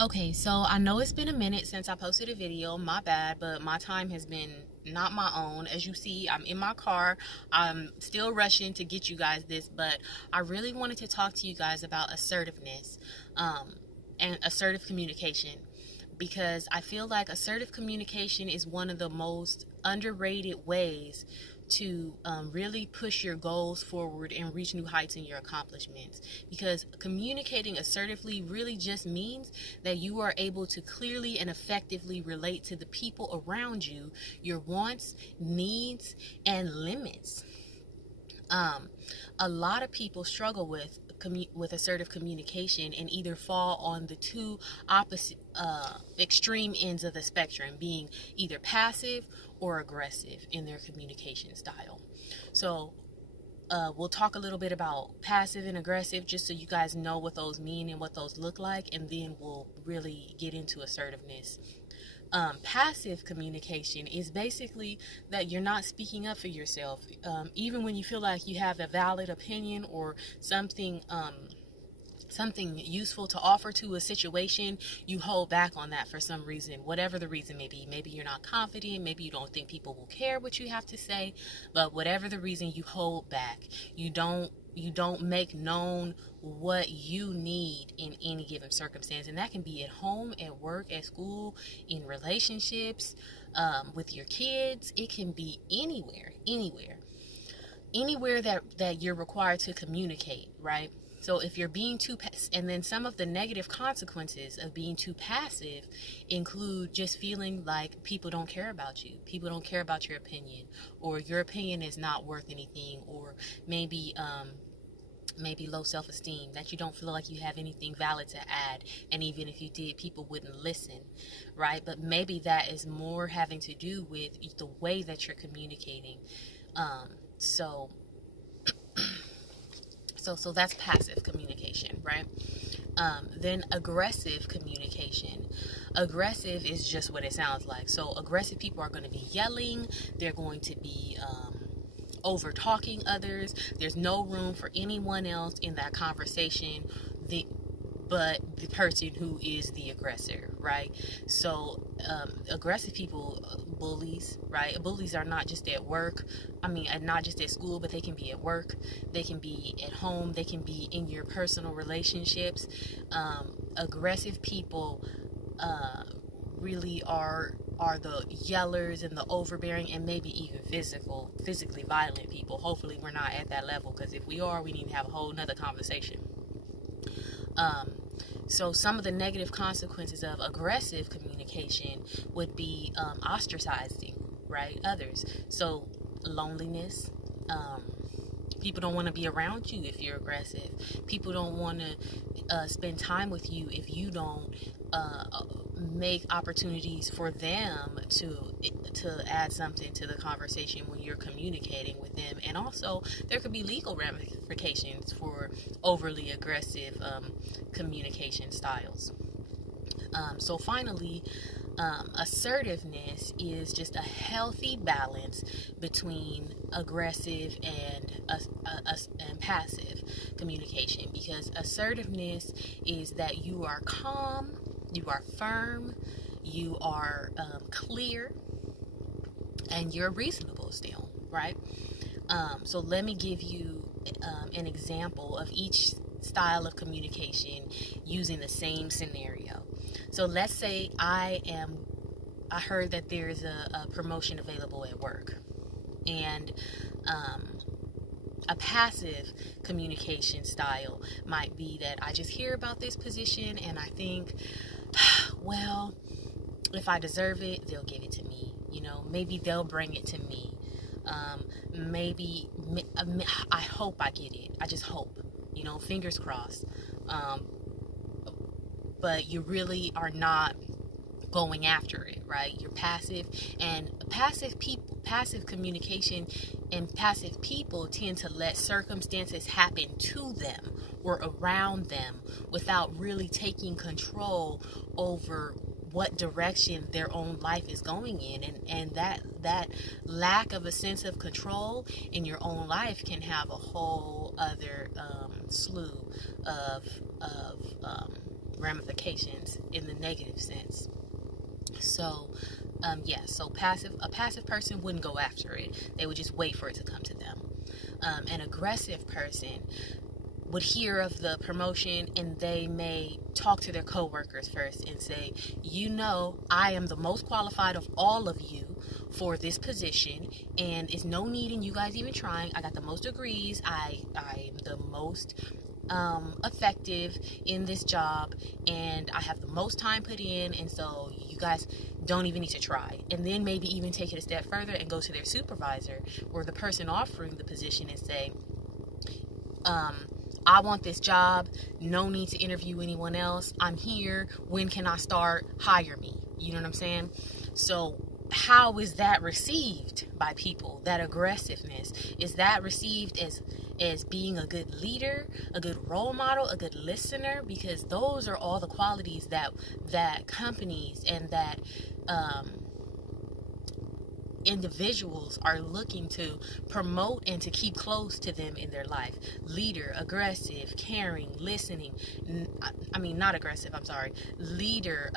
Okay, so I know it's been a minute since I posted a video, my bad, but my time has been not my own. As you see, I'm in my car. I'm still rushing to get you guys this, but I really wanted to talk to you guys about assertiveness and assertive communication, because I feel like assertive communication is one of the most underrated ways to really push your goals forward and reach new heights in your accomplishments. Because communicating assertively really just means that you are able to clearly and effectively relate to the people around you, your wants, needs, and limits. Um, a lot of people struggle with assertive communication and either fall on the two opposite extreme ends of the spectrum, being either passive or aggressive in their communication style. So we'll talk a little bit about passive and aggressive just so you guys know what those mean and what those look like, and then we'll really get into assertiveness. Passive communication is basically that you're not speaking up for yourself. Even when you feel like you have a valid opinion or something useful to offer to a situation, you hold back on that for some reason, whatever the reason may be. Maybe you're not confident, maybe you don't think people will care what you have to say, but whatever the reason, you hold back. You don't make known what you need in any given circumstance, and that can be at home, at work, at school, in relationships, with your kids. It can be anywhere that you're required to communicate, right? So if you're being too and then some of the negative consequences of being too passive include just feeling like people don't care about you, people don't care about your opinion, or your opinion is not worth anything, or maybe low self-esteem, that you don't feel like you have anything valid to add, and even if you did, people wouldn't listen, right? But maybe that is more having to do with the way that you're communicating. So that's passive communication, right? Then aggressive communication. Aggressive is just what it sounds like. So aggressive people are going to be yelling. They're going to be over talking others. There's no room for anyone else in that conversation but the person who is the aggressor, right? So aggressive people, bullies, right? Bullies are not just at work. Not just at school, but they can be at work. They can be at home. They can be in your personal relationships. Aggressive people really are the yellers and the overbearing and maybe even physically violent people. Hopefully we're not at that level, because if we are, we need to have a whole nother conversation. So some of the negative consequences of aggressive communication would be ostracizing, right, others. So loneliness. People don't want to be around you if you're aggressive. People don't want to spend time with you if you don't make opportunities for them to add something to the conversation when you're communicating with them. And also, there could be legal ramifications for overly aggressive communication styles. So finally, assertiveness is just a healthy balance between aggressive and passive communication, because assertiveness is that you are calm, you are firm, you are clear, and you're reasonable still, right? So let me give you an example of each style of communication using the same scenario. So let's say I heard that there's a promotion available at work, and a passive communication style might be that I just hear about this position and I think, well, if I deserve it, they'll give it to me. Maybe they'll bring it to me. I hope I get it. I just hope. Fingers crossed. But you really are not going after it, right? You're passive, and passive communication and passive people tend to let circumstances happen to them or around them without really taking control over what direction their own life is going in, and that lack of a sense of control in your own life can have a whole other slew of ramifications in the negative sense. So, so a passive person wouldn't go after it. They would just wait for it to come to them. An aggressive person would hear of the promotion and they may talk to their coworkers first and say, I am the most qualified of all of you for this position, and it's no need in you guys even trying. I got the most degrees. I am the most effective in this job, and I have the most time put in, and so you guys don't even need to try. And then maybe even take it a step further and go to their supervisor or the person offering the position and say, I want this job. No need to interview anyone else. I'm here. When can I start? Hire me. You know what I'm saying? So how is that received by people? That aggressiveness, is that received as being a good leader, a good role model, a good listener? Because those are all the qualities that companies and that individuals are looking to promote and to keep close to them in their life. Leader, aggressive, caring, listening. Not aggressive, I'm sorry. Leader,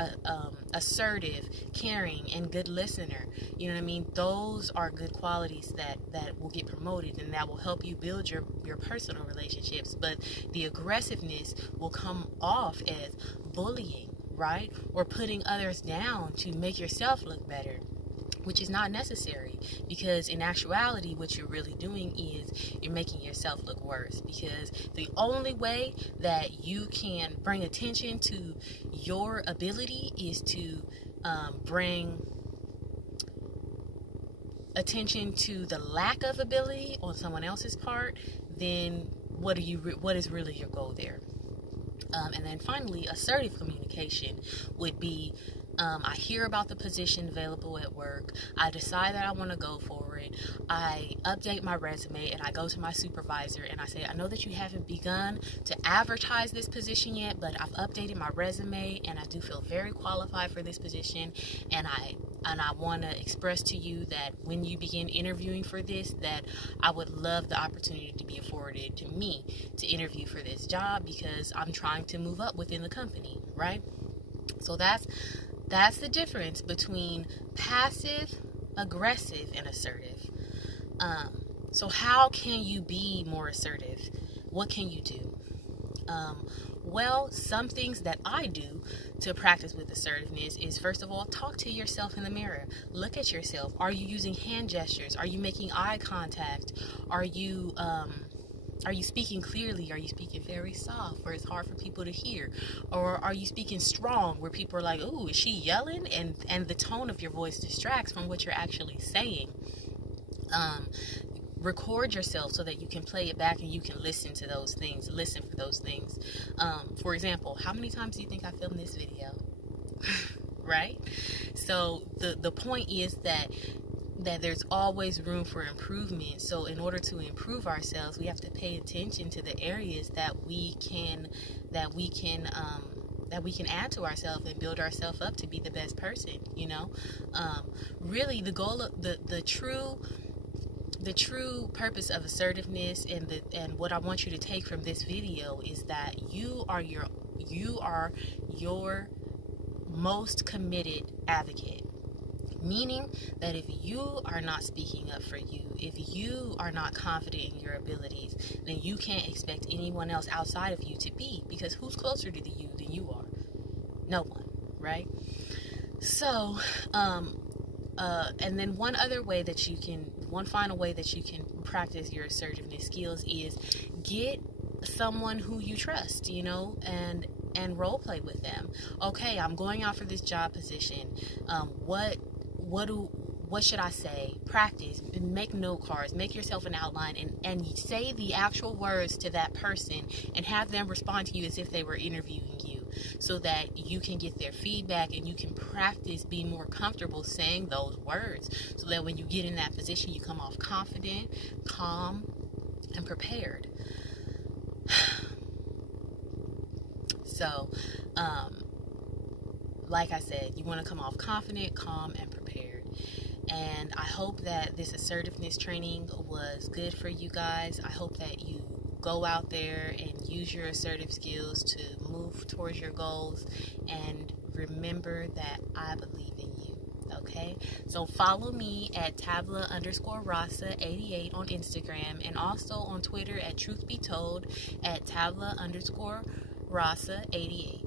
assertive, caring, and good listener. You know what I mean? Those are good qualities that will get promoted and that will help you build your personal relationships. But the aggressiveness will come off as bullying, right? Or putting others down to make yourself look better, which is not necessary, because in actuality what you're really doing is you're making yourself look worse. Because the only way that you can bring attention to your ability is to bring attention to the lack of ability on someone else's part. Then what is really your goal there? And then finally, assertive communication would be, I hear about the position available at work. I decide that I want to go for it. I update my resume and I go to my supervisor and I say, I know that you haven't begun to advertise this position yet, but I've updated my resume and I do feel very qualified for this position. And I want to express to you that when you begin interviewing for this, that I would love the opportunity to be afforded to me to interview for this job, because I'm trying to move up within the company, right? So that's the difference between passive, aggressive, and assertive. So how can you be more assertive? What can you do? Well, some things that I do to practice with assertiveness is, first of all, talk to yourself in the mirror. Look at yourself. Are you using hand gestures? Are you making eye contact? Are you speaking clearly? Are you speaking very soft where it's hard for people to hear? Or are you speaking strong where people are like, "Ooh, is she yelling?" And the tone of your voice distracts from what you're actually saying. Record yourself so that you can play it back and you can listen to those things. Listen for those things. For example, how many times do you think I filmed this video? Right? So the point is that there's always room for improvement. So in order to improve ourselves, we have to pay attention to the areas that we can add to ourselves and build ourselves up to be the best person. Really the goal of the true purpose of assertiveness and what I want you to take from this video is that you are your most committed advocate. Meaning that if you are not speaking up for you, if you are not confident in your abilities, then you can't expect anyone else outside of you to be, because who's closer to you than you are? No one, right? So, and then one final way that you can practice your assertiveness skills is get someone who you trust, and role play with them. Okay, I'm going out for this job position. What should I say? Practice, make note cards, make yourself an outline, and say the actual words to that person and have them respond to you as if they were interviewing you, so that you can get their feedback and you can practice being more comfortable saying those words, so that when you get in that position, you come off confident, calm, and prepared. So, like I said, you want to come off confident, calm, and prepared. And I hope that this assertiveness training was good for you guys. I hope that you go out there and use your assertive skills to move towards your goals, and remember that I believe in you. Okay, so follow me at Tavla_Rasa88 on Instagram, and also on Twitter at Truth Be Told at Tavla_Rasa88.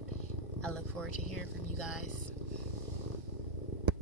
I look forward to hearing from you guys.